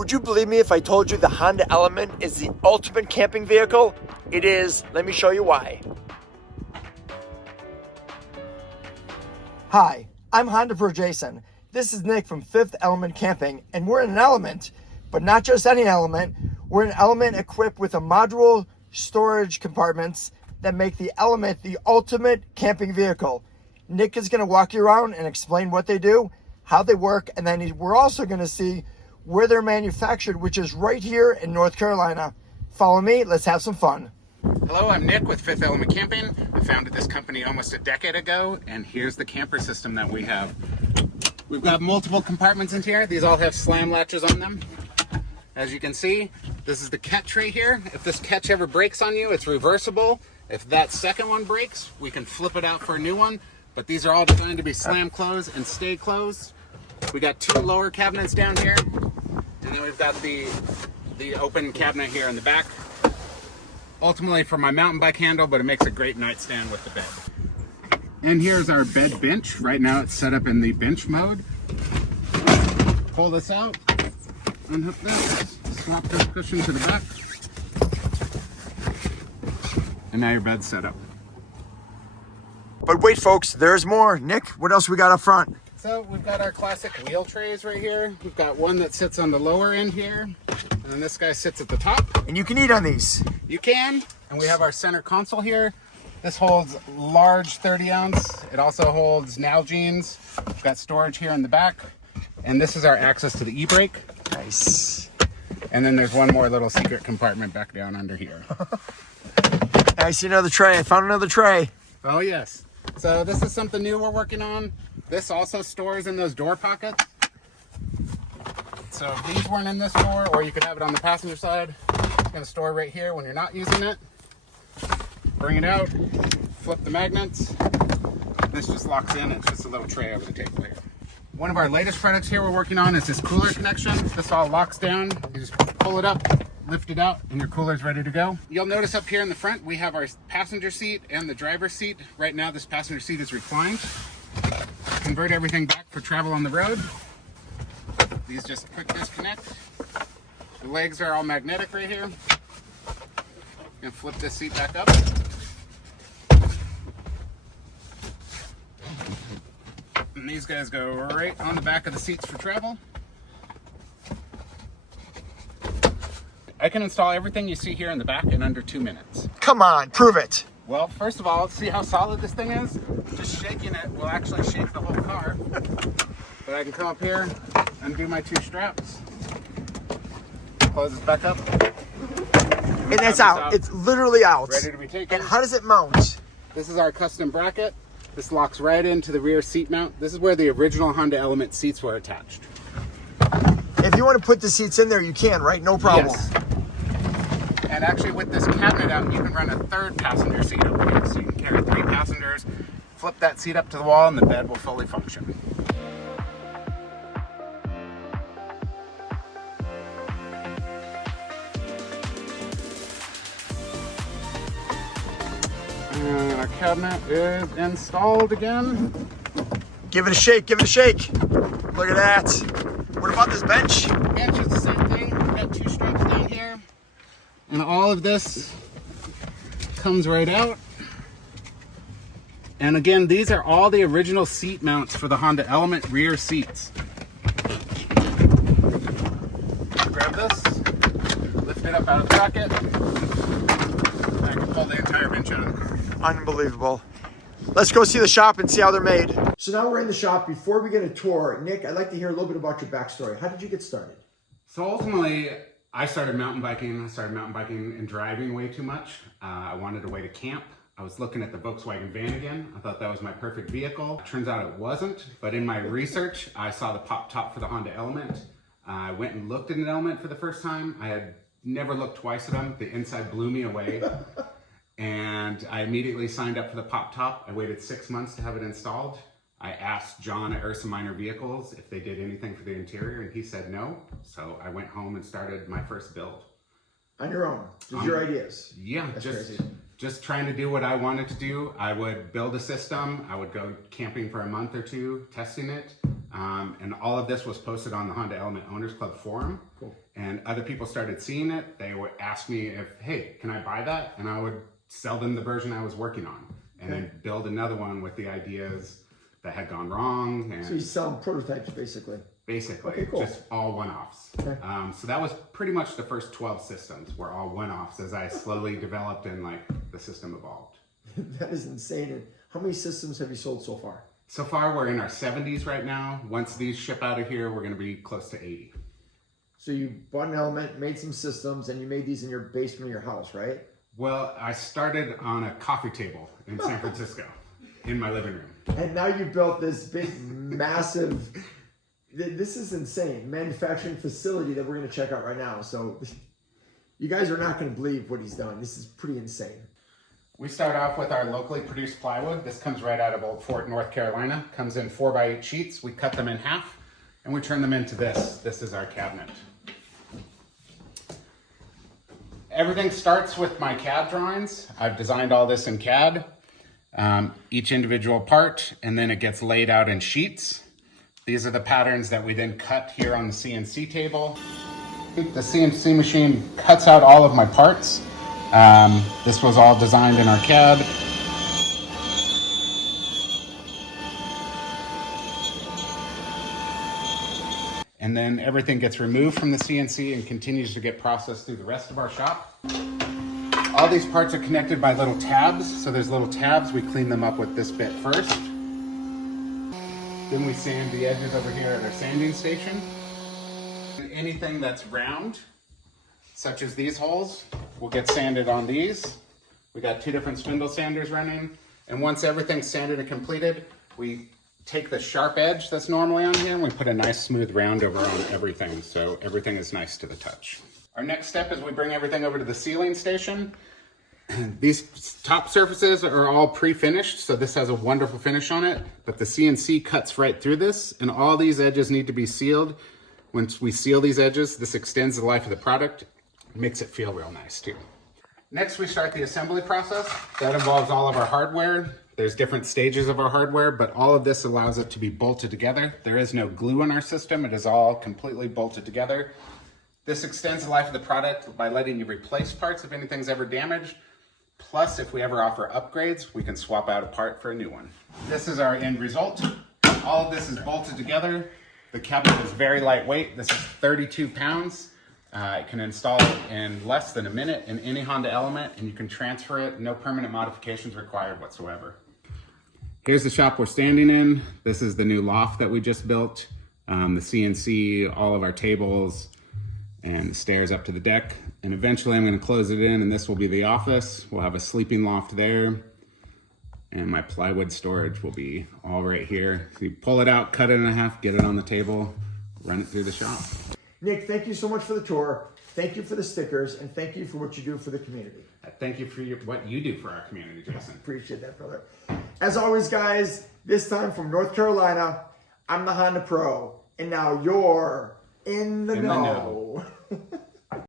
Would you believe me if I told you the Honda Element is the ultimate camping vehicle? It is. Let me show you why. Hi, I'm Honda Pro Jason. This is Nick from Fifth Element Camping, and we're in an Element, but not just any Element. We're an Element equipped with a modular storage compartments that make the Element the ultimate camping vehicle. Nick is going to walk you around and explain what they do, how they work, and then we're also going to see where they're manufactured, which is right here in North Carolina. Follow me, let's have some fun. Hello, I'm Nick with Fifth Element Camping. I founded this company almost a decade ago, and here's the camper system that we have. We've got multiple compartments in here. These all have slam latches on them. As you can see, this is the catch right here. If this catch ever breaks on you, it's reversible. If that second one breaks, we can flip it out for a new one. But these are all designed to be slam closed and stay closed. We got two lower cabinets down here, and then we've got the open cabinet here in the back. Ultimately for my mountain bike handle, but it makes a great nightstand with the bed. And here's our bed bench. Right now it's set up in the bench mode. Pull this out, unhook this, swap this cushion to the back, and now your bed's set up. But wait, folks, there's more. Nick, what else we got up front? So we've got our classic wheel trays right here. We've got one that sits on the lower end here, and then this guy sits at the top. And you can eat on these. You can, and we have our center console here. This holds large 30 ounce. It also holds Nalgene's. We've got storage here in the back, and this is our access to the e-brake. Nice. And then there's one more little secret compartment back down under here. I see another tray. I found another tray. Oh yes. So this is something new we're working on. This also stores in those door pockets. So if these weren't in this door, or you could have it on the passenger side, it's going to store right here when you're not using it. Bring it out, flip the magnets. This just locks in. It's just a little tray over the table here. One of our latest products here we're working on is this cooler connection. This all locks down. You just pull it up, lift it out, and your cooler's ready to go. You'll notice up here in the front, we have our passenger seat and the driver's seat. Right now, this passenger seat is reclined. Convert everything back for travel on the road. These just quick disconnect. The legs are all magnetic right here. And flip this seat back up. And these guys go right on the back of the seats for travel. I can install everything you see here in the back in under 2 minutes. Come on, prove it. Well, first of all, see how solid this thing is? Just shaking it will actually shake the whole car. But I can come up here, undo my two straps, close this back up. And that's out. It's literally out. Ready to be taken. And how does it mount? This is our custom bracket. This locks right into the rear seat mount. This is where the original Honda Element seats were attached. If you want to put the seats in there, you can, right? No problem. Yes. And actually with this cabinet out, you can run a third passenger seat over here. So you can carry 3 passengers, flip that seat up to the wall, and the bed will fully function. And our cabinet is installed again. Give it a shake, give it a shake. Look at that. What about this bench? Bench is the same thing. We've got 2 straps down here. And all of this comes right out. And again, these are all the original seat mounts for the Honda Element rear seats. Grab this, lift it up out of the bracket, and I can pull the entire bench out of the car. Unbelievable. Let's go see the shop and see how they're made. So now we're in the shop. Before we get a tour, Nick, I'd like to hear a little bit about your backstory. How did you get started? So ultimately, I started mountain biking. I started mountain biking and driving way too much. I wanted a way to camp. I was looking at the Volkswagen van again. I thought that was my perfect vehicle. Turns out it wasn't, but in my research, I saw the pop top for the Honda Element. I went and looked at an Element for the first time. I had never looked twice at them. The inside blew me away. And I immediately signed up for the pop top. I waited 6 months to have it installed. I asked John at Ursa Minor Vehicles if they did anything for the interior, and he said no. So I went home and started my first build. On your own? Just your ideas? Yeah, That's just crazy. just trying to do what I wanted to do. I would build a system. I would go camping for a month or two, testing it. And all of this was posted on the Honda Element Owners Club forum. Cool. And other people started seeing it. They would ask me if, hey, can I buy that? And I would sell them the version I was working on, and then build another one with the ideas that had gone wrong. And So you sell prototypes, basically. basically, Okay, cool. just all one-offs. Okay. So that was pretty much the first 12 systems were all one-offs as I slowly developed and like the system evolved. That is insane. And how many systems have you sold so far? So far, we're in our 70s right now. Once these ship out of here, we're going to be close to 80. So you bought an Element, made some systems, and you made these in your basement of your house, right? Well, I started on a coffee table in San Francisco in my living room. And now you built this big, massive, this is insane, manufacturing facility that we're going to check out right now. So you guys are not going to believe what he's done. This is pretty insane. We start off with our locally produced plywood. This comes right out of Old Fort, North Carolina. Comes in 4x8 sheets. We cut them in half and we turn them into this. This is our cabinet. Everything starts with my CAD drawings. I've designed all this in CAD, each individual part, and then it gets laid out in sheets. These are the patterns that we then cut here on the CNC table. The CNC machine cuts out all of my parts. This was all designed in our CAD. And then everything gets removed from the CNC and continues to get processed through the rest of our shop. All these parts are connected by little tabs. So there's little tabs. We clean them up with this bit first. Then we sand the edges over here at our sanding station. Anything that's round, such as these holes, will get sanded on these. We got 2 different spindle sanders running. And once everything's sanded and completed, we take the sharp edge that's normally on here and we put a nice smooth round over on everything, so everything is nice to the touch. Our next step is we bring everything over to the sealing station. These top surfaces are all pre-finished, so this has a wonderful finish on it, but the CNC cuts right through this and all these edges need to be sealed. Once we seal these edges, this extends the life of the product, makes it feel real nice too. Next, we start the assembly process. That involves all of our hardware. There's different stages of our hardware, but all of this allows it to be bolted together. There is no glue in our system. It is all completely bolted together. This extends the life of the product by letting you replace parts if anything's ever damaged. Plus, if we ever offer upgrades, we can swap out a part for a new one. This is our end result. All of this is bolted together. The cabinet is very lightweight. This is 32 pounds. It can install it in less than a minute in any Honda Element, and you can transfer it. No permanent modifications required whatsoever. Here's the shop we're standing in. This is the new loft that we just built. The CNC, all of our tables, and the stairs up to the deck. And eventually I'm going to close it in, and this will be the office. We'll have a sleeping loft there. And my plywood storage will be all right here. So you pull it out, cut it in half, get it on the table, run it through the shop. Nick, thank you so much for the tour. Thank you for the stickers, and thank you for what you do for the community. Thank you for what you do for our community, Jason. Appreciate that, brother. As always, guys, this time from North Carolina, I'm the Honda Pro, and now you're in the know.